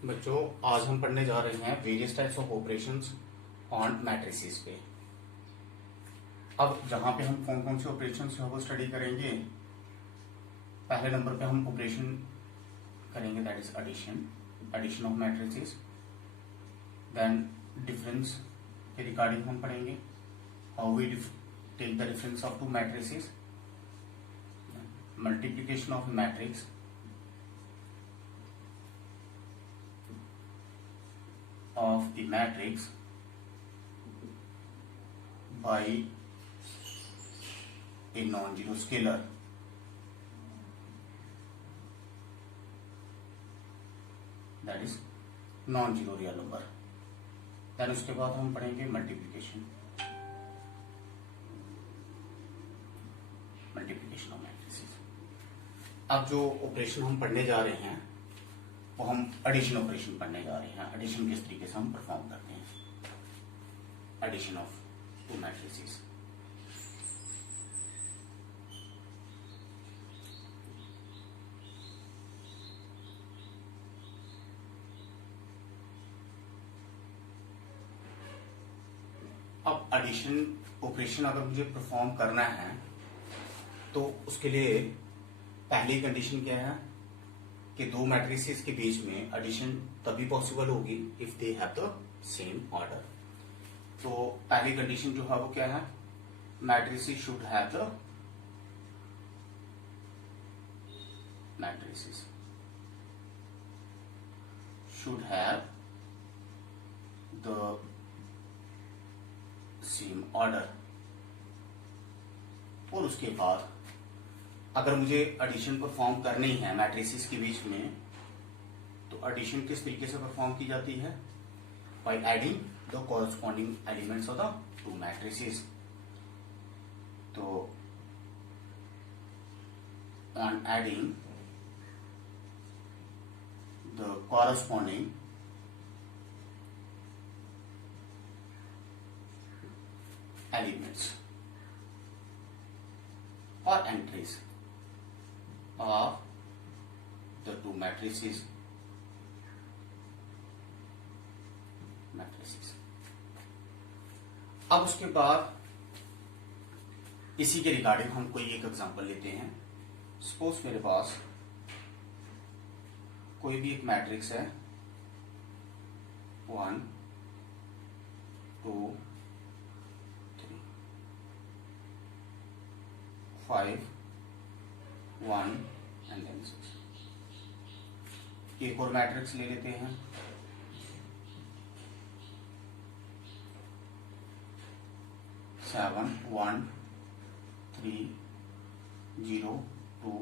बच्चों, आज हम पढ़ने जा रहे हैं various types of operations on matrices पे। अब जहां पे हम कौन कौन से ऑपरेशंस जो है वो स्टडी करेंगे। पहले नंबर पे हम ऑपरेशन करेंगे, that is addition of matrices. Then difference के रिगार्डिंग हम पढ़ेंगे, how we take the difference of two matrices, multiplication of matrix, of the matrix by a non-zero scalar, that is non-zero real number। Then उसके बाद हम पढ़ेंगे multiplication of matrices. अब जो operation हम पढ़ने जा रहे हैं वो हम एडिशन ऑपरेशन पढ़ने जा रहे हैं। एडिशन किस तरीके से हम परफॉर्म करते हैं, एडिशन ऑफ टू मैट्रिसेस। अब एडिशन ऑपरेशन अगर मुझे परफॉर्म करना है तो उसके लिए पहली कंडीशन क्या है कि दो मैट्रिसेस के बीच में एडिशन तभी पॉसिबल होगी if they have the same order. तो पहली कंडीशन जो है वो क्या है, matrices should have the same order. और उसके बाद अगर मुझे एडिशन परफॉर्म करनी है मैट्रिसेस के बीच में, तो एडिशन किस तरीके से परफॉर्म की जाती है, by adding the corresponding elements of the two matrices. तो on adding the corresponding elements or entries of the two matrices अब उसके बाद इसी के रिगार्डिंग हम कोई एक एग्जांपल लेते हैं। सपोज मेरे पास कोई भी एक मैट्रिक्स है, 1 2 3 5 1 एंड देन 6। एक और मैट्रिक्स ले लेते हैं, 7 1 3 0 2।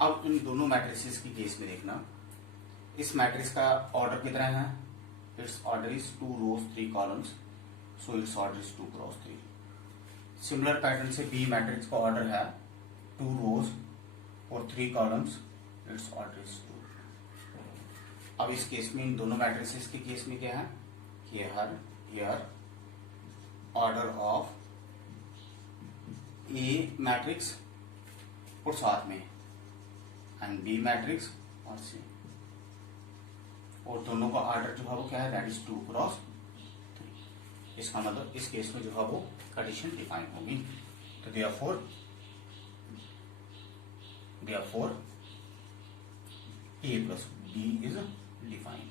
अब इन दोनों मैट्रिसेस की केस में देखना, इस मैट्रिक्स का ऑर्डर कितना है, it's order is 2 rows 3 columns, so it's order is 2 cross 3। Similar pattern से बी मैट्रिक्स का ऑर्डर है 2 rows और 3 columns, इट्स ऑर्डर इज 2। अब इस केस में, इन दोनों मैट्रिसेस के केस में क्या है, here order of a matrix और साथ में एंड बी मैट्रिक्स और सी, और दोनों का ऑर्डर जो है वो क्या है, दैट इज 2 क्रॉस 3। इसका मतलब इस केस में जो है वो कंडीशन डिफाइन होगी। तो therefore A plus B is define.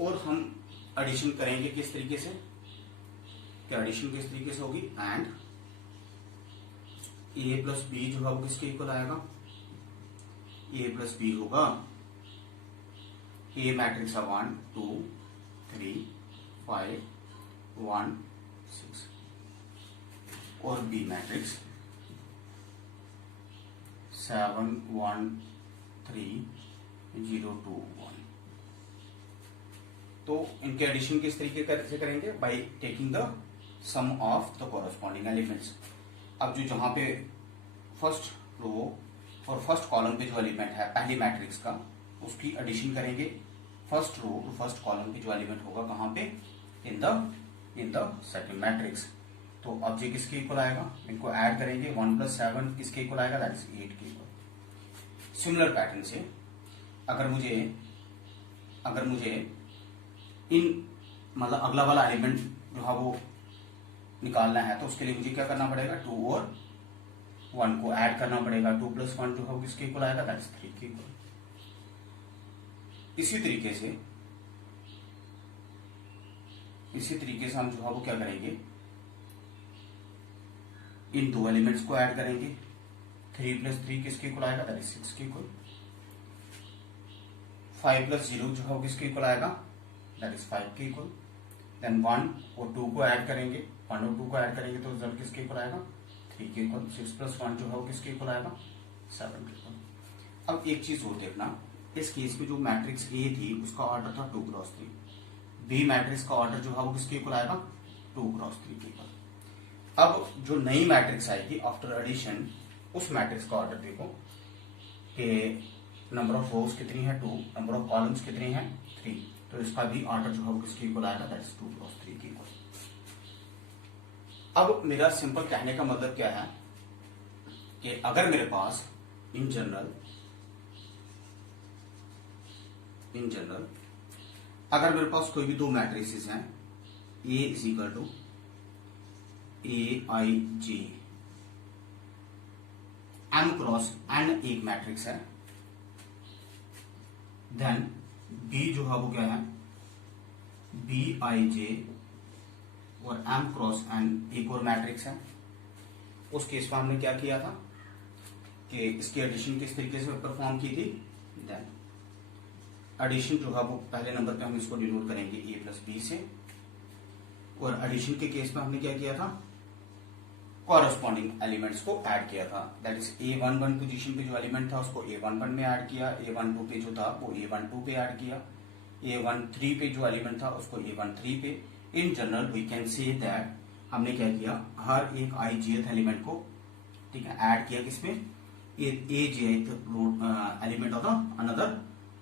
और हम एडिशन करेंगे किस तरीके से, क्या एडिशन किस तरीके से होगी, एंड ए प्लस बी जो है वो किसके इक्वल आएगा, ए प्लस बी होगा, ए मैट्रिक्स है 1 2 3 5 1 6 और बी मैट्रिक्स 7 1 3 0 2 1। तो इनके एडिशन किस तरीके से करेंगे, by taking the sum of the corresponding elements. अब जो जहां पे फर्स्ट रो और फर्स्ट कॉलम पे जो एलिमेंट है पहली मैट्रिक्स का, उसकी एडिशन करेंगे फर्स्ट रो और फर्स्ट कॉलम पे जो एलिमेंट होगा कहां पे, इन द सेकंड मैट्रिक्स। तो अब ये किसके इक्वल आएगा, इनको ऐड करेंगे, 1 + 7 किसके इक्वल आएगा, दैट इज 8 के इक्वल। सिमिलर पैटर्न से अगर मुझे इन मतलब अगला वाला एलिमेंट जो है वो निकालना है, तो उसके लिए मुझे क्या करना पड़ेगा, 2 और 1 को ऐड करना पड़ेगा। 2 + 1 जो है किसके इक्वल आएगा, दैट इज 3 के इक्वल। इसी तरीके से हम जो है वो क्या करेंगे, इन दो एलिमेंट्स को ऐड करेंगे। 3 + 3 किसके इक्वल आएगा, दैट इज 6 के इक्वल। 5 + 0 जो है किसके इक्वल आएगा, दैट इज 5 के इक्वल। देन 1 और 2 को ऐड करेंगे, 1 और 2 को ऐड करेंगे तो रिजल्ट किसके इक्वल आएगा, 3 के इक्वल। 6 + 1 जो है वो किसके इक्वल आएगा, 7 के इक्वल। अब एक चीज और देखना, इस केस में जो मैट्रिक्स ए थी उसका ऑर्डर था 2 × 3, बी मैट्रिक्स का ऑर्डर जो है वो किसके इक्वल आएगा, 2 × 3 के इक्वल। अब जो नई मैट्रिक्स आएगी आफ्टर एडिशन, उस मैट्रिक्स का ऑर्डर देखो कि नंबर ऑफ रोज कितनी है 2, नंबर ऑफ कॉलम्स कितनी है 3, तो इसका भी ऑर्डर जो है वो किसके इक्वल आएगा, दैट इज 2 × 3 के इक्वल। अब मेरा सिंपल कहने का मतलब क्या है कि अगर मेरे पास इन जनरल अगर मेरे पास कोई भी दो मैट्रिसेस हैं, A = AIJ, M × N एक मैट्रिक्स है, देन B जो है वो क्या है, BIJ और M × N एक और मैट्रिक्स है। उस केस में हमने क्या किया था कि इसकी एडिशन किस तरीके से परफॉर्म की थी, देन एडिशन जो है वो पहले नंबर पे हम इसको डिनोट करेंगे A + B से, और एडिशन के केस में हमने क्या किया था, कॉरेस्पॉन्डिंग एलिमेंट्स को ऐड किया था। दैट इज A11 पोजीशन पे जो एलिमेंट था उसको A11 में ऐड किया, A12 पे जो था वो A12 पे ऐड किया, A13 पे जो एलिमेंट था उसको A13 पे। In general we can say that हमने क्या किया, हर एक ijth एलिमेंट को, ठीक है, ऐड किया किसमें, ajth element of the another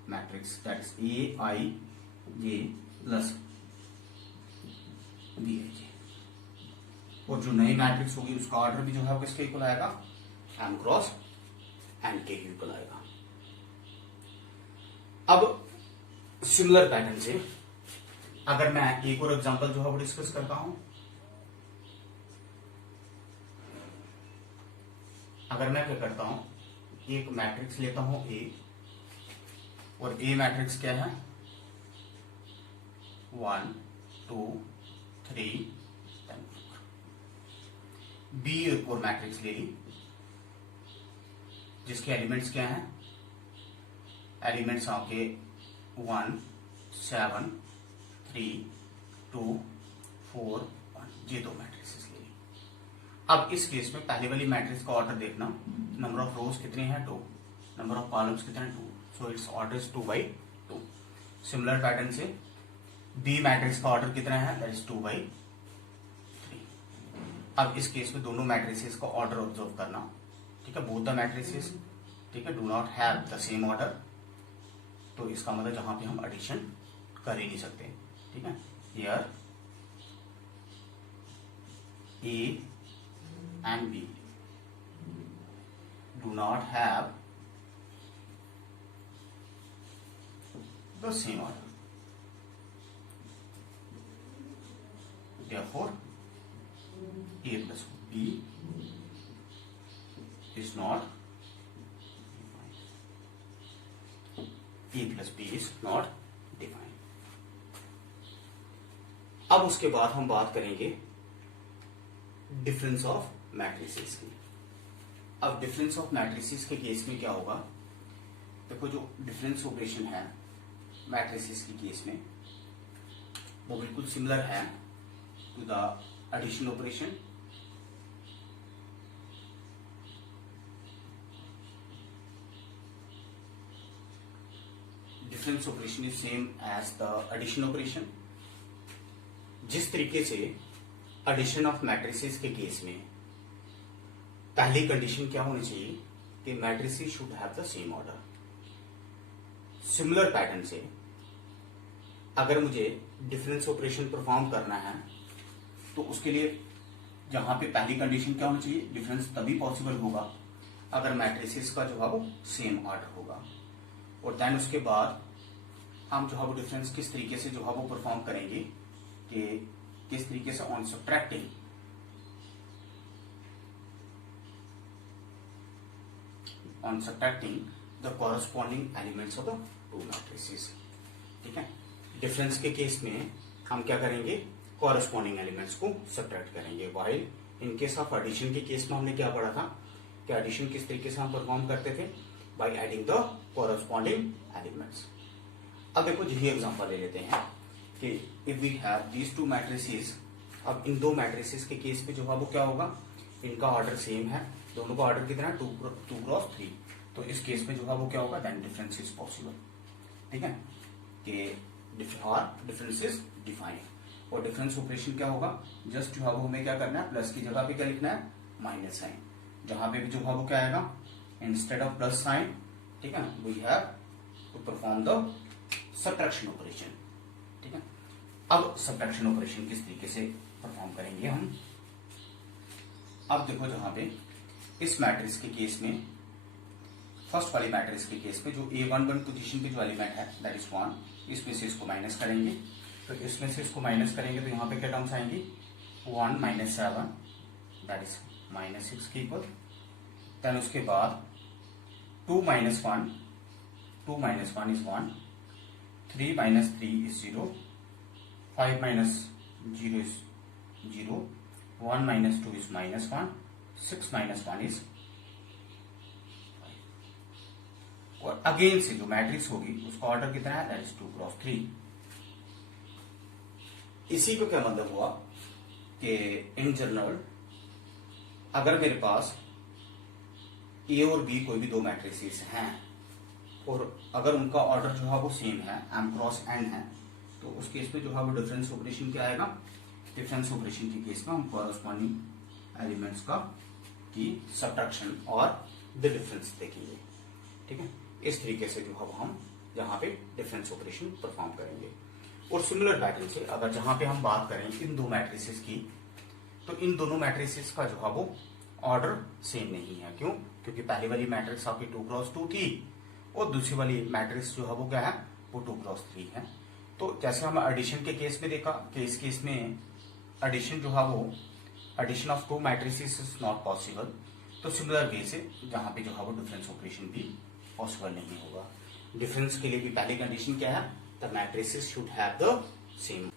matrix, that is AIJ + BIJ। और जो नई मैट्रिक्स होगी उसका ऑर्डर भी जो है वो किसके इक्वल आएगा, M × N के इक्वल आएगा। अब सिमिलर पैटर्न से अगर मैं एक और एग्जांपल जो है वो डिस्कस करता हूं, अगर मैं क्या करता हूं, एक मैट्रिक्स लेता हूं A, और A मैट्रिक्स क्या है, 1 2 3 10। B एक और मैट्रिक्स ले ली जिसके एलिमेंट्स क्या हैं, एलिमेंट्स आपके 1 7 3 2 4 1, ये दो मैट्रिक्स ले ली। अब इस केस में पहले वाली मैट्रिक्स का ऑर्डर देखना, नंबर ऑफ रोज कितने हैं 2, नंबर ऑफ कॉलम्स कितने हैं 2, सो it's order is 2/2। Similar pattern से बी मैट्रिक्स का ऑर्डर कितना है, दैट इज 2/3। अब इस केस में दोनों मैट्रिसेस का ऑर्डर ऑब्जर्व करना, ठीक है, बोथ द मैट्रिसेस, ठीक है, do not have the same order, तो इसका मतलब जहां पे हम एडिशन कर ही नहीं सकते, ठीक है। Here A and B do not have the same order, therefore A + B is not A + B is not defined। अब उसके बाद हम बात करेंगे डिफरेंस ऑफ मैट्रिसेस की। अब डिफरेंस ऑफ मैट्रिसेस के केस में क्या होगा, देखो जो डिफरेंस ऑपरेशन है मैट्रिसेस के केस में वो बिल्कुल सिमिलर है to the addition operation. Difference operation is same as the addition operation. जिस तरीके से एडिशन ऑफ मैट्रिसेस के केस में पहली कंडीशन क्या होनी चाहिए कि matrices should have the same order. Similar pattern से अगर मुझे डिफरेंस ऑपरेशन परफॉर्म करना है तो उसके लिए जहां पे पहली कंडीशन क्या होनी चाहिए, डिफरेंस तभी पॉसिबल होगा अगर मैट्रिसेस का जो है वो सेम ऑर्डर होगा। और देन उसके बाद हम जो है वो डिफरेंस किस तरीके से जो है वो परफॉर्म करेंगे कि किस तरीके से on subtracting the corresponding elements of the two matrices. ठीक है, डिफरेंस के केस में हम क्या करेंगे, कॉरस्पॉन्डिंग एलिमेंट्स को सब्ट्रैक्ट करेंगे। While in case of addition के केस में हमने क्या पढ़ा था कि एडिशन किस तरीके से हम परफॉर्म करते थे, by adding the corresponding elements. अब देखो यही एग्जांपल ले लेते हैं कि if we have these two matrices. अब इन दो मैट्रिसेस के केस में जो है वो क्या होगा, इनका ऑर्डर सेम है, दोनों का ऑर्डर कितना है 2 क्रॉस 3। तो इस केस में जो है वो क्या होगा, देन डिफरेंस इज पॉसिबल। ठीक है, कि डिफरेंस इज डिफाइंड। और डिफरेंस ऑपरेशन क्या होगा, जस्ट जो है वो हमें क्या करना है, प्लस की जगह पे क्या लिखना है, माइनस साइन। जहां पे भी जो है वो क्या आएगा, इंस्टेड ऑफ प्लस साइन, ठीक है, we have to perform the subtraction operation. ठीक है, अब सब्ट्रैक्शन ऑपरेशन किस तरीके से परफॉर्म करेंगे हम। अब देखो जहां पे इस मैट्रिक्स के केस में, फर्स्ट वाली मैट्रिक्स के केस में जो A11 पोजीशन पे जो एलिमेंट है दैट इज 1, इसमें से इसको माइनस करेंगे। तो इसमें से इसको माइनस करेंगे तो यहाँ पे क्या टर्म्स आएंगी, 1 - 7 दैट इज -6 के इक्वल। देन उसके बाद 2 - 1 is 1, 3 - 3 is 0, 5 - 0 is 0, 1 - 2 is -1, 6 - 1 is 5। और अगेन से जो मैट्रिक्स होगी उसका ऑर्डर कितना है, दैट इज 2 क्रॉस 3। इसी को क्या मतलब हुआ कि इन जनरल अगर मेरे पास ए और बी कोई भी दो मैट्रिसेस हैं और अगर उनका ऑर्डर जो है वो सेम है, m क्रॉस n है, तो उस केस में जो है वो डिफरेंस ऑपरेशन क्या आएगा, डिफरेंस ऑपरेशन के केस में हम कॉरस्पॉन्डिंग एलिमेंट्स का की सब्ट्रैक्शन और द डिफरेंस देखेंगे। ठीक है, इस तरीके से जो है वो हम यहाँ पे डिफरेंस ऑपरेशन परफॉर्म करेंगे। और सिमिलर पैटर्न से अगर जहां पे हम बात करें इन दो मैट्रिसेस की, तो इन दोनों मैट्रिसेस का जो है वो ऑर्डर सेम नहीं है। क्यों, क्योंकि पहली वाली मैट्रिक्स आपकी 2 क्रॉस 2 थी और दूसरी वाली मैट्रिक्स जो है वो क्या है, वो 2 क्रॉस 3 है। तो जैसे हम एडिशन के केस में देखा कि इस केस में एडिशन जो है वो addition of 2 matrices is not possible. तो सिमिलर वे से जहां पे जो है वो डिफरेंस ऑपरेशन भी पॉसिबल नहीं होगा। डिफरेंस के लिए भी पहली कंडीशन क्या है, the matrices should have the same.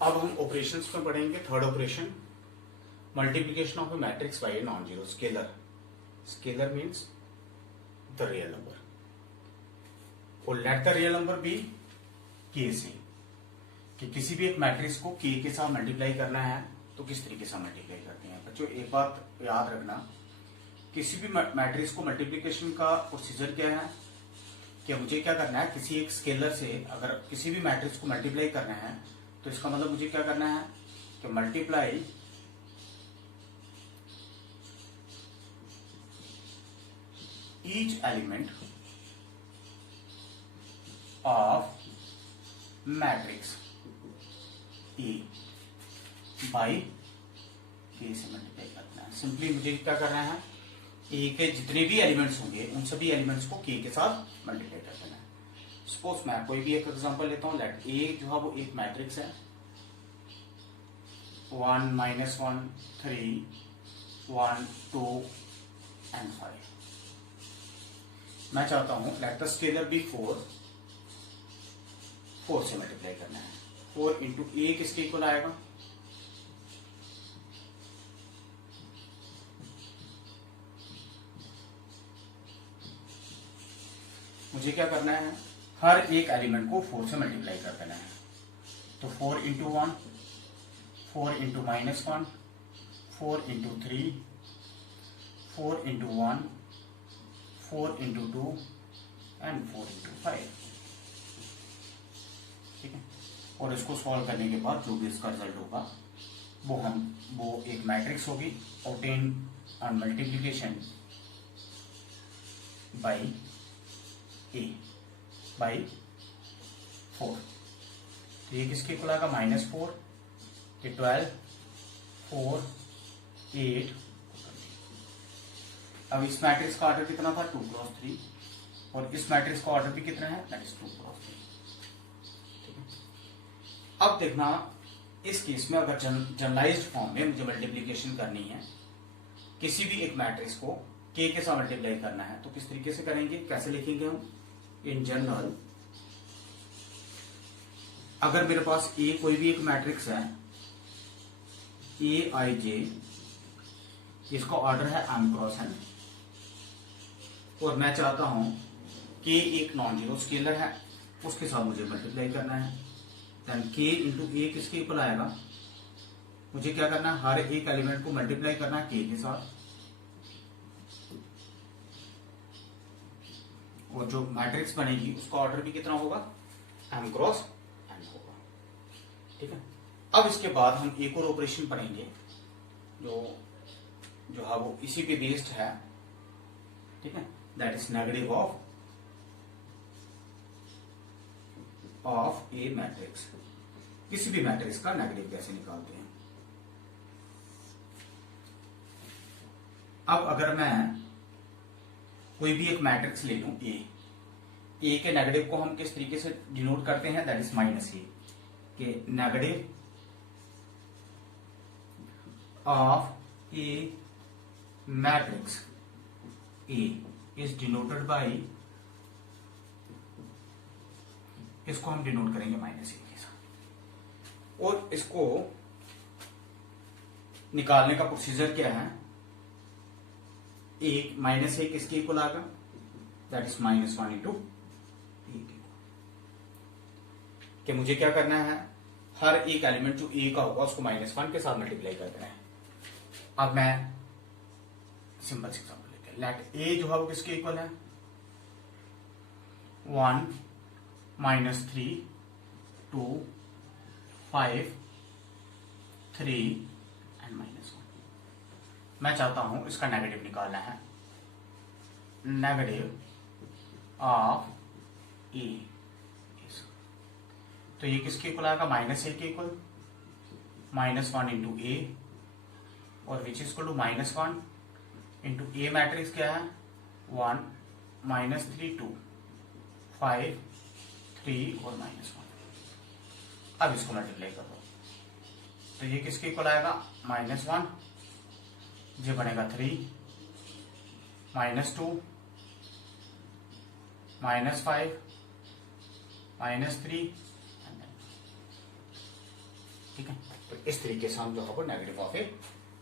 अब हम ऑपरेशंस में पढ़ेंगे। Third operation, multiplication of a matrix by a non zero scalar. Scalar means the real number, और let the real number be k से, कि किसी भी एक मैट्रिक्स को के के साथ मल्टीप्लाई करना है तो किस तरीके से मल्टीप्लाई करते हैं। बच्चों एक बात याद रखना, किसी भी मैट्रिक्स को मल्टीप्लीकेशन का प्रोसीजर क्या है कि मुझे क्या करना है, किसी एक स्केलर से अगर किसी भी मैट्रिक्स को मल्टीप्लाई करना है तो इसका मतलब मुझे क्या करना है कि multiply each element of matrix A by के से मल्टीप्लाई करना है। सिंपली मुझे क्या करना है, ए के जितने भी एलिमेंट्स होंगे उन सभी एलिमेंट्स को के साथ मल्टीप्लाई कर देना है। सपोज मैं कोई भी एक एग्जांपल लेता हूं, लेट ए जो है वो एक मैट्रिक्स है 1 - 1 3 1 2 and 5। मैं चाहता हूं लेट द स्केलर बी 4 से मल्टीप्लाई करना है। 4 इंटू ए किसके इक्वल आएगा, मुझे क्या करना है, हर एक एलिमेंट को 4 से मल्टीप्लाई कर देना है। तो 4 into 1, 4 into -1, 4 into 3, 4 into 1, 4 into 2 and 4 into 5। ठीक है, और इसको सॉल्व करने के बाद जो भी इसका रिजल्ट होगा वो एक मैट्रिक्स होगी obtain on multiplication by A by 4। तो ये किसके इक्वल आएगा, -4, ये 12, 4, 8, अब इस मैट्रिक्स का ऑर्डर कितना था 2 क्रॉस 3 और इस मैट्रिक्स का ऑर्डर भी कितना है दैट इज 2 क्रॉस 3। ठीक है, अब देखना इस केस में अगर जनरलाइज्ड फॉर्म में मुझे मल्टीप्लीकेशन करनी है, किसी भी एक मैट्रिक्स को k के साथ मल्टीप्लाई करना है तो किस तरीके से करेंगे, कैसे लिखेंगे हम। इन जनरल अगर मेरे पास a कोई भी एक मैट्रिक्स है aij, इसका ऑर्डर है m क्रॉस n और मैं चाहता हूं कि एक नॉन जीरो स्केलर है उसके साथ मुझे मल्टीप्लाई करना है, देन k इंटू ए किसके इक्वल आएगा, मुझे क्या करना है हर एक एलिमेंट को मल्टीप्लाई करना है k के साथ और जो मैट्रिक्स बनेगी उसका ऑर्डर भी कितना होगा m क्रॉस n होगा। ठीक है, अब इसके बाद हम एक और ऑपरेशन पढ़ेंगे जो है वो इसी पे बेस्ड है। ठीक है, that is negative of a matrix. किसी भी मैट्रिक्स का नेगेटिव कैसे निकालते हैं। अब अगर मैं कोई भी एक मैट्रिक्स ले लूं ए के नेगेटिव को हम किस तरीके से डिनोट करते हैं, दैट इज माइनस ए के negative of a matrix A is denoted by, इसको हम डिनोट करेंगे माइनस ए के साथ और इसको निकालने का प्रोसीजर क्या है, एक माइनस ए किसके इक्वल आएगा दैट इज -1 इंटू कि मुझे क्या करना है हर एक एलिमेंट जो ए का होगा उसको -1 के साथ मल्टीप्लाई कर देना है। अब मैं सिंपल एग्जांपल लेते हैं, लेट ए जो है वो किसके इक्वल है 1 -3 2 5 3 एंड -1। मैं चाहता हूं इसका नेगेटिव निकालना है, नेगेटिव ऑफ ए, तो ये किसके इक्वल आएगा -a के इक्वल -1 इंटू ए और which is equal to -1 into A matrix क्या है 1 -3 2 5 3 और -1। अब इसको मल्टीप्लाई कर दो तो ये किसके इक्वल आएगा -1, ये बनेगा 3 -2 -5 -3। ठीक है, तो इस तरीके से हम जो है negative of a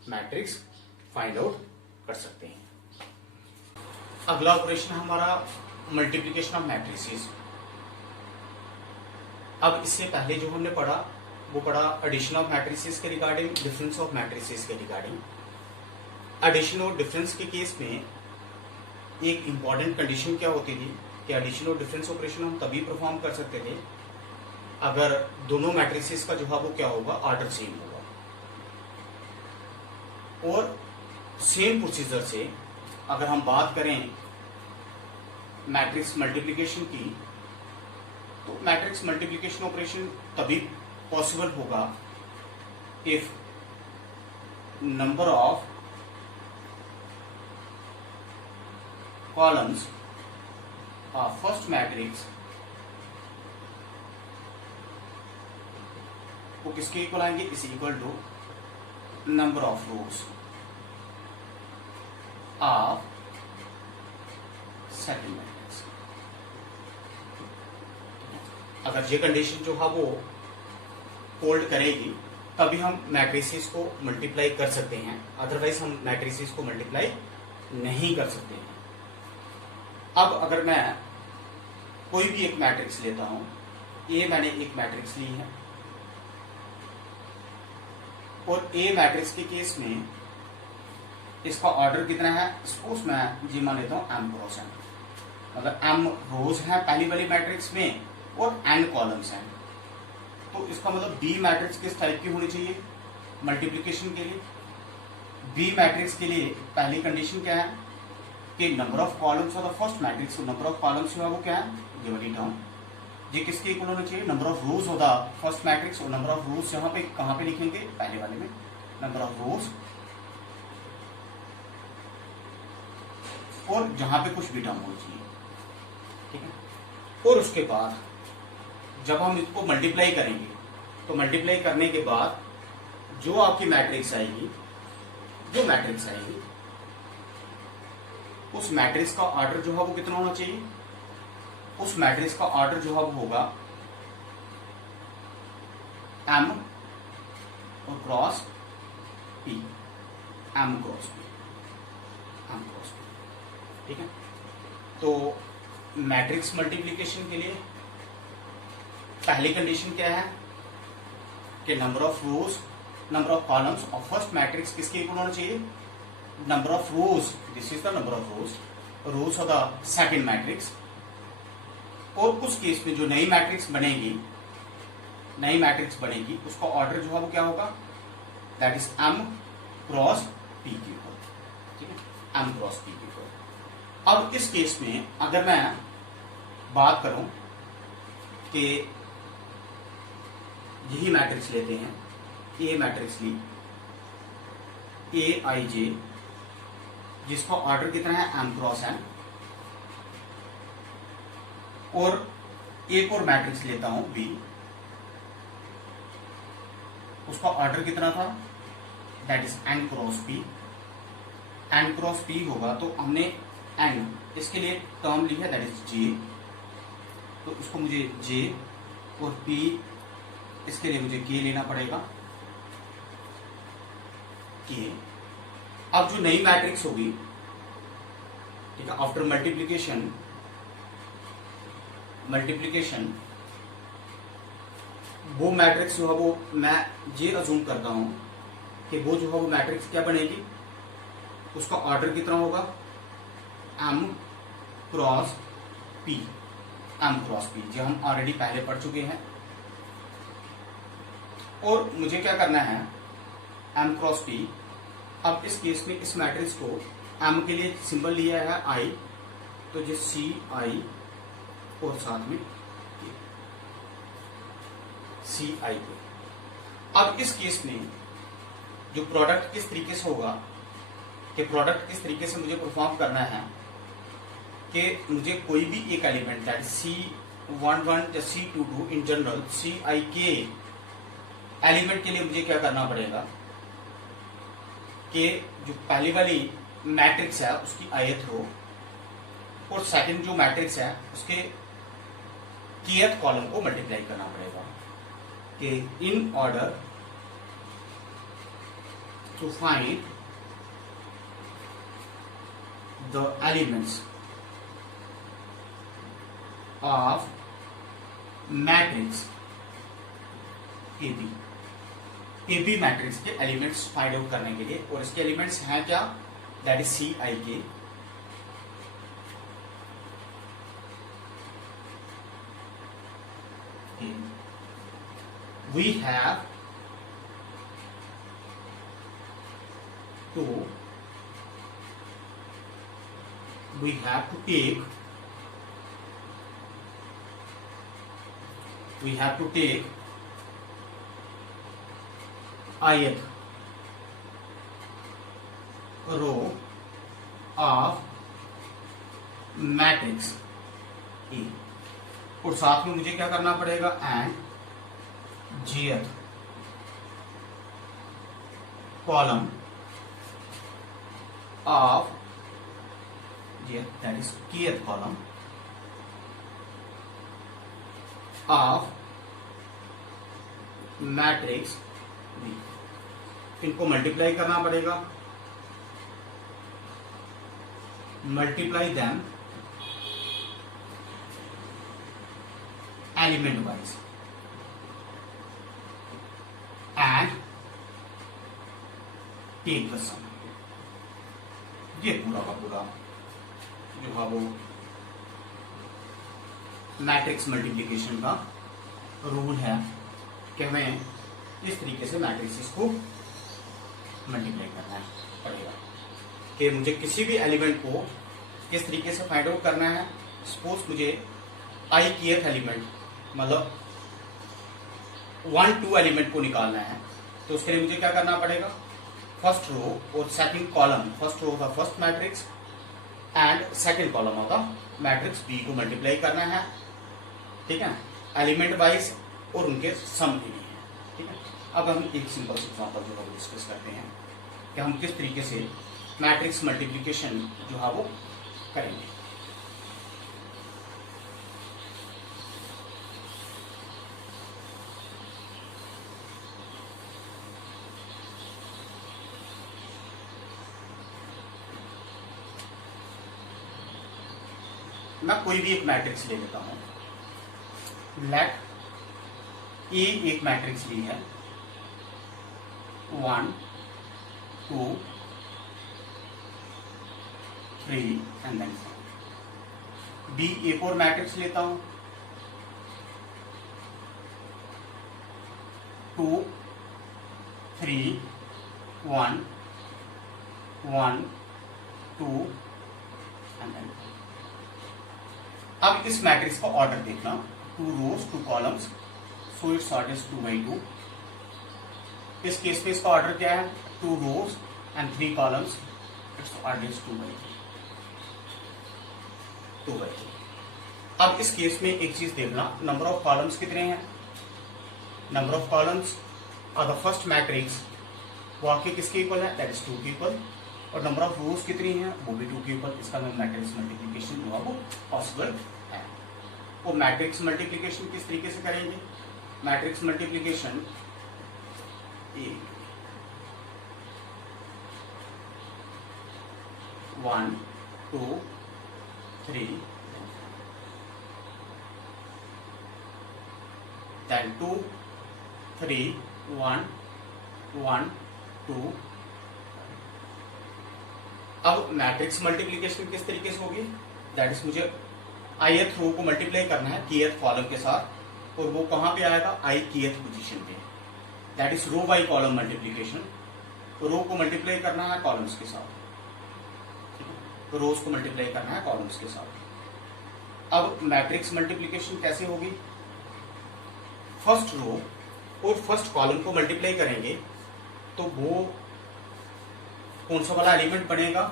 matrix find out कर सकते हैं। अगला ऑपरेशन हमारा मल्टीप्लिकेशन ऑफ मैट्रिसेस। अब इससे पहले जो हमने पढ़ा वो पढ़ा एडिशन ऑफ मैट्रिसेस के रिगार्डिंग, डिफरेंस ऑफ मैट्रिसेस के रिगार्डिंग। एडिशन और डिफरेंस के केस में एक इंपॉर्टेंट कंडीशन क्या होती थी कि एडिशन और डिफरेंस ऑपरेशन हम तभी परफॉर्म कर सकते थे अगर दोनों मैट्रिसेस का जो है वो क्या होगा ऑर्डर सेम होगा। और सेम प्रोसीजर से अगर हम बात करें मैट्रिक्स मल्टीप्लिकेशन की, तो मैट्रिक्स मल्टीप्लिकेशन ऑपरेशन तभी पॉसिबल होगा if number of columns of first matrix वो किसके इक्वल आएंगे is equal to number of rows of second matrix. अगर ये कंडीशन जो है वो होल्ड करेगी तभी हम मैट्रिसेस को मल्टीप्लाई कर सकते हैं, अदरवाइज हम मैट्रिसेस को मल्टीप्लाई नहीं कर सकते हैं। अब अगर मैं कोई भी एक मैट्रिक्स लेता हूं, ए मैंने एक मैट्रिक्स ली है और ए मैट्रिक्स के केस में इसका ऑर्डर कितना है, सपोज मैं जी मान लेता हूं m क्रॉस n, मतलब m रोज है पहली वाली मैट्रिक्स में और n कॉलम्स हैं, तो इसका मतलब बी मैट्रिक्स किस टाइप की होनी चाहिए मल्टीप्लिकेशन के लिए। बी मैट्रिक्स के लिए पहली कंडीशन क्या है कि number of columns of the first matrix, number of columns जो है वो क्या है ये वाली टर्म, ये किसके इक्वल होना चाहिए number of rows of the first matrix. और नंबर ऑफ रोज यहाँ पे कहां पे लिखेंगे पहले वाले में, नंबर ऑफ रोज और जहां पे कुछ भी टर्म होनी चाहिए, ठीक है। और उसके बाद जब हम इसको मल्टीप्लाई करेंगे तो मल्टीप्लाई करने के बाद जो आपकी मैट्रिक्स आएगी, जो मैट्रिक्स आएगी उस मैट्रिक्स का ऑर्डर जो है वो कितना होना चाहिए, उस मैट्रिक्स का ऑर्डर जो है वो होगा m और cross p, m cross p, m cross p, ठीक है। तो मैट्रिक्स मल्टीप्लिकेशन के लिए पहली कंडीशन क्या है कि number of rose, number of columns of first matrix किसके इक्वल होना चाहिए, number of rose, this is the number of rose, rose of the second matrix. और उस केस में जो नई मैट्रिक्स बनेगी, नई मैट्रिक्स बनेगी उसका ऑर्डर जो है वो क्या होगा, that is m cross p के इक्वल, ठीक है, m क्रॉस p के इक्वल। अब इस केस में अगर मैं बात करूं कि यही मैट्रिक्स लेते हैं, ए मैट्रिक्स ली, ए आई जे, जिसका ऑर्डर कितना है m क्रॉस n, और एक और मैट्रिक्स लेता हूं बी, उसका ऑर्डर कितना था, that is n cross p, n cross p होगा तो हमने n इसके लिए टर्म ली है दैट इज j, तो उसको मुझे j और p इसके लिए मुझे k लेना पड़ेगा, k। अब जो नई मैट्रिक्स होगी, ठीक है, आफ्टर मल्टीप्लिकेशन वो मैट्रिक्स जो है वो मैं ये अज्यूम करता हूं कि वो जो है वो मैट्रिक्स क्या बनेगी, उसका ऑर्डर कितना होगा, m cross p, m cross p, जो हम ऑलरेडी पहले पढ़ चुके हैं। और मुझे क्या करना है, m क्रॉस p। अब इस केस में इस मैट्रिक्स को m के लिए सिंबल लिया है i, तो जो c i और साथ में सी आई को। अब इस केस में जो प्रोडक्ट किस तरीके से होगा, कि प्रोडक्ट किस तरीके से मुझे परफॉर्म करना है कि मुझे कोई भी एक एलिमेंट दैट C11 या C22 in general CIK element के लिए मुझे क्या करना पड़ेगा कि जो पहली वाली मैट्रिक्स है उसकी ith रो और सेकंड जो मैट्रिक्स है उसके kth कॉलम को मल्टीप्लाई करना पड़ेगा, कि in order to find the elements of matrix AB matrix के एलिमेंट्स फाइंड आउट करने के लिए, और इसके एलिमेंट्स हैं क्या, that is CIK। We have to take ith row of matrix A, और साथ में मुझे क्या करना पड़ेगा, and jth column of jth, that is kth column of matrix B। इनको मल्टीप्लाई करना पड़ेगा, multiply them element wise and take the sum. ये पूरा का पूरा जो है वो मैट्रिक्स मल्टीप्लिकेशन का रूल है कि हमें इस तरीके से मैट्रिक्स को मल्टीप्लाई करना पड़ेगा, कि मुझे किसी भी एलिमेंट को किस तरीके से फाइंड आउट करना है। सपोज मुझे i kth एलिमेंट मतलब 1 2 एलिमेंट को निकालना है, तो उसके लिए मुझे क्या करना पड़ेगा, फर्स्ट रो और सेकंड कॉलम, फर्स्ट रो का first matrix and second column होगा मैट्रिक्स बी को मल्टीप्लाई करना है, ठीक है, एलिमेंट वाइज और उनके सम के लिए, ठीक है। अब हम एक सिंपल एग्जांपल जो है डिस्कस करते हैं कि हम किस तरीके से मैट्रिक्स मल्टीप्लिकेशन जो है वो करेंगे। मैं कोई भी एक मैट्रिक्स ले लेता हूं। लेट ए एक मैट्रिक्स ली है, 1 2 3 एंड देन बी एक और मैट्रिक्स लेता हूं, 2 3 1 1 2 एंड देन। अब इस मैट्रिक्स का ऑर्डर देखना, 2 rows 2 columns, so it's order is 2/2। इस केस में इसका ऑर्डर क्या है, 2 rows and 3 columns, it's order is 2/2। अब इस केस में एक चीज देखना, नंबर ऑफ कॉलम्स कितने हैं, नंबर ऑफ कॉलम्स और द फर्स्ट मैट्रिक्स वो आपके किसके इक्वल है, दैट इज 2 के इक्वल, और नंबर ऑफ रोज कितनी है, वो भी 2 के इक्वल। इसका मैट्रिक्स मल्टीप्लिकेशन जो है वो पॉसिबल है। वो मैट्रिक्स मल्टीप्लिकेशन किस तरीके से करेंगे, मैट्रिक्स मल्टीप्लिकेशन 1 2 3 then 2 3 1 1 2। अब मैट्रिक्स मल्टीप्लिकेशन किस तरीके से होगी, दैट इज मुझे ith रो को मल्टीप्लाई करना है kth कॉलम के साथ, और वो कहां पे आएगा, i kth पोजीशन पे, that is row by column multiplication. Row को मल्टीप्लाई करना है कॉलम्स के साथ, ठीक है, तो रोज को मल्टीप्लाई करना है कॉलम्स के साथ। अब मैट्रिक्स मल्टीप्लिकेशन कैसे होगी, फर्स्ट रो और फर्स्ट कॉलम को मल्टीप्लाई करेंगे तो वो कौन सा वाला एलिमेंट बनेगा,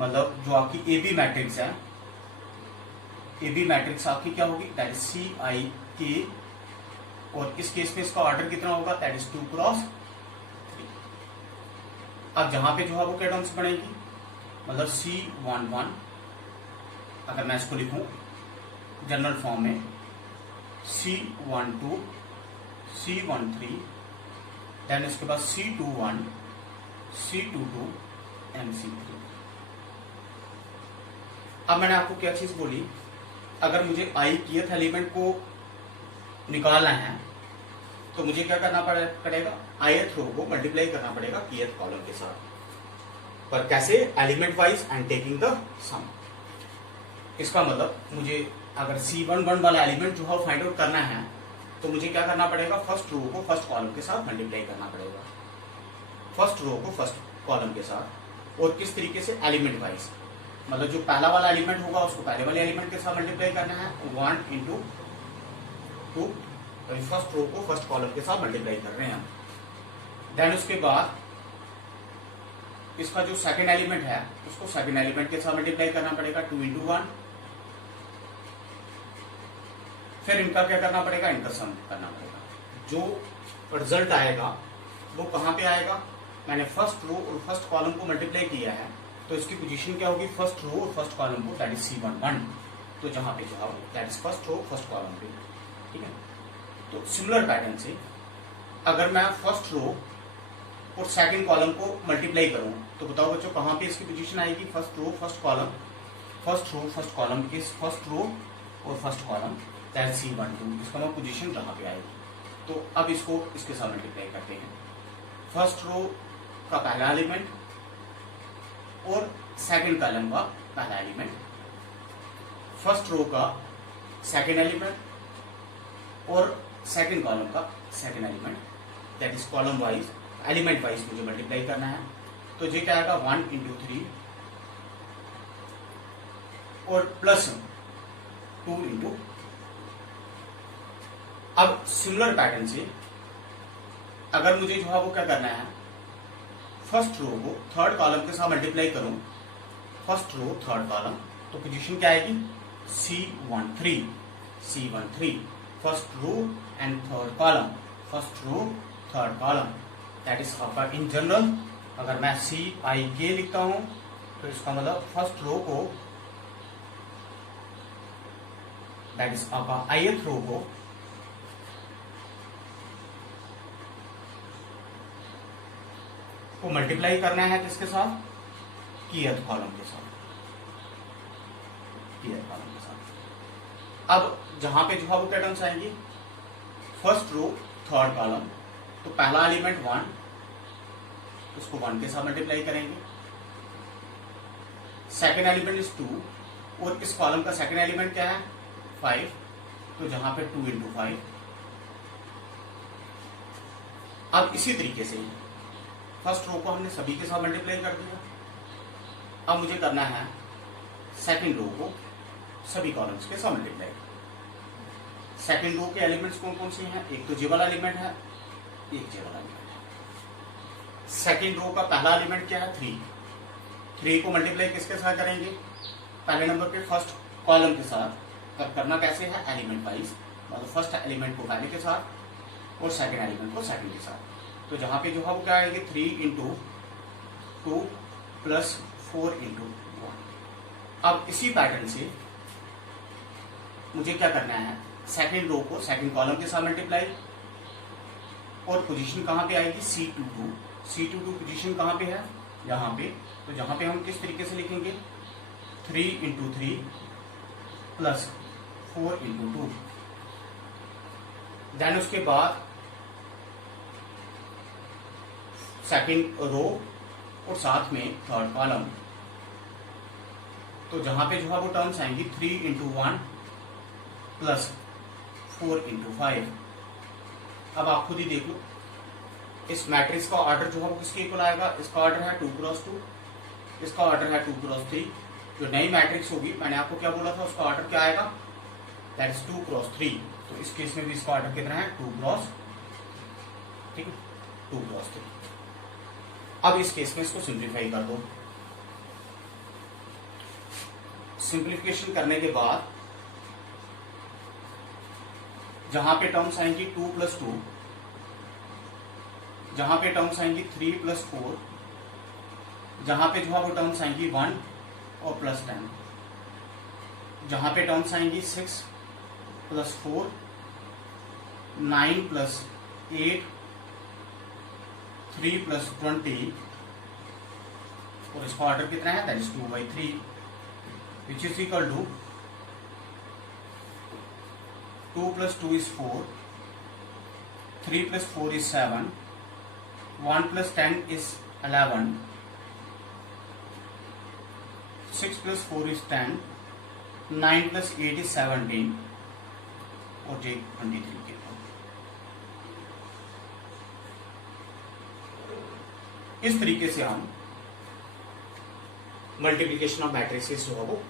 मतलब जो आपकी ए बी मैट्रिक्स है, ए बी मैट्रिक्स आपकी क्या होगी, दैट इज सी आई के, और इस केस में इसका ऑर्डर कितना होगा, दैट इज 2 क्रॉस 3। अब जहां पे जो है वो क्या टर्म्स बनेगी, मतलब C11, अगर मैं इसको लिखूं जनरल फॉर्म में, C12 C13, देन इसके बाद C21 C22 एंड C3। अब मैंने आपको क्या चीज बोली, अगर मुझे i kth एलिमेंट को निकालना है तो मुझे क्या करना पड़ेगा, ith रो को मल्टीप्लाई करना पड़ेगा kth कॉलम के साथ, पर कैसे, element wise and taking the sum. इसका मतलब मुझे अगर C11 वाला एलिमेंट जो है फाइंड आउट करना है तो मुझे क्या करना पड़ेगा, फर्स्ट रो को फर्स्ट कॉलम के साथ मल्टीप्लाई करना पड़ेगा, फर्स्ट रो को फर्स्ट कॉलम के साथ, और किस तरीके से, एलिमेंट वाइज, मतलब जो पहला वाला एलिमेंट होगा उसको पहले वाले एलिमेंट के साथ मल्टीप्लाई करना है, 1 into 2, फर्स्ट रो को फर्स्ट कॉलम के साथ मल्टीप्लाई कर रहे हैं। देन उसके बाद इसका जो सेकंड एलिमेंट है उसको सेकंड एलिमेंट के साथ मल्टीप्लाई करना पड़ेगा, 2 into 1। फिर इनका क्या करना पड़ेगा, इनका सम करना पड़ेगा। जो रिजल्ट आएगा वो कहां पे आएगा, मैंने फर्स्ट रो और फर्स्ट कॉलम को मल्टीप्लाई किया है तो इसकी पोजीशन क्या होगी, फर्स्ट रो और फर्स्ट कॉलम को, दैट इज C11, तो जहां पे जो है that is first row first column पे, ठीक है। तो सिमिलर पैटर्न से अगर मैं फर्स्ट रो और सेकंड कॉलम को मल्टीप्लाई करूं तो बताओ बच्चों कहां पे इसकी पोजीशन आएगी, first row first column, first row first column के फर्स्ट रो और फर्स्ट कॉलम, दैट C12, इसका मतलब पोजीशन जहां पे आएगी। तो अब इसको इसके साथ मल्टीप्लाई करते हैं, फर्स्ट रो का पहला एलिमेंट और सेकंड कॉलम का पहला एलिमेंट, फर्स्ट रो का सेकंड एलिमेंट और सेकंड कॉलम का second element, that is column wise, element wise मुझे मल्टीप्लाई करना है। तो ये क्या आएगा, 1 into 3 और प्लस 2 into। अब सिमिलर पैटर्न से अगर मुझे जो है वो क्या करना है, फर्स्ट रो को थर्ड कॉलम के साथ मल्टीप्लाई करूं फर्स्ट रो थर्ड कॉलम, तो पोजीशन क्या आएगी C13 first row and third column, first row third column, that is आपका इन जनरल। अगर मैं CIK लिखता हूं तो इसका मतलब फर्स्ट रो को, दैट इज आपका ith रो को मल्टीप्लाई करना है किसके साथ, kth कॉलम के साथ, kth कॉलम के साथ। अब जहां पे जो है वो क्या टर्म्स आएंगी, फर्स्ट रो थर्ड कॉलम, तो पहला एलिमेंट 1, उसको 1 के साथ मल्टीप्लाई करेंगे, सेकेंड एलिमेंट इज 2, और इस कॉलम का सेकेंड एलिमेंट क्या है 5, तो जहां पे 2 into 5। अब इसी तरीके से फर्स्ट रो को हमने सभी के साथ मल्टीप्लाई कर दिया, अब मुझे करना है सेकेंड रो को सभी कॉलम्स के साथ मल्टीप्लाई। सेकेंड रो के एलिमेंट्स कौन कौन से हैं, एक तो जे वाला एलिमेंट है, एक जे वाला एलिमेंट है। सेकेंड रो का पहला एलिमेंट क्या है 3 को मल्टीप्लाई किसके साथ करेंगे, पहले नंबर के फर्स्ट कॉलम के साथ। तब करना कैसे है, एलिमेंट वाइज, मतलब फर्स्ट एलिमेंट को पहले के साथ और सेकेंड एलिमेंट को सेकेंड के साथ। तो जहां पे जो है वो क्या आएगी 3 into 2 plus 4 into 1। अब इसी पैटर्न से मुझे क्या करना है, सेकेंड रो को सेकेंड कॉलम के साथ मल्टीप्लाई, और पोजीशन कहां पे आएगी C22 पोजीशन कहां पे है, यहां पे। तो जहां पे हम किस तरीके से लिखेंगे 3 into 3 plus 4 into 2। देन उसके बाद सेकेंड रो और साथ में थर्ड कॉलम, तो जहां पे जो है वो टर्म्स आएंगी 3 into 1 plus 4 into 5। अब आप खुद ही देख लो, इस मैट्रिक्स का ऑर्डर जो है वो किसके इक्वल आएगा, इसका ऑर्डर है 2 cross 2, इसका ऑर्डर है 2 cross 3। जो नई मैट्रिक्स होगी, मैंने आपको क्या बोला था, उसका ऑर्डर क्या आएगा, दैट इज 2 cross 3। तो इस केस में भी इसका ऑर्डर कितना है 2 cross, ठीक है 2 cross 3। अब इस केस में इसको सिंप्लीफाई कर दो। सिंप्लीफिकेशन करने के बाद जहां पे टर्म्स आएंगी 2 plus 2, जहां पे टर्म्स आएंगी 3 plus 4, जहां पे जो है वो टर्म्स आएंगी 1 और प्लस 10, जहां पे टर्म्स आएंगी 6 plus 4, 9 plus 8, 3 plus 20, और इसका ऑर्डर कितना है, that is 2/3, which is equal to 2 plus 2 is 4, 3 plus 4 is 7, 1 plus 10 is 11, 6 plus 4 is 10, 9 plus 8 is 17, और J 23 के। इस तरीके से हम मल्टीप्लिकेशन ऑफ मैट्रिसेस जो है वो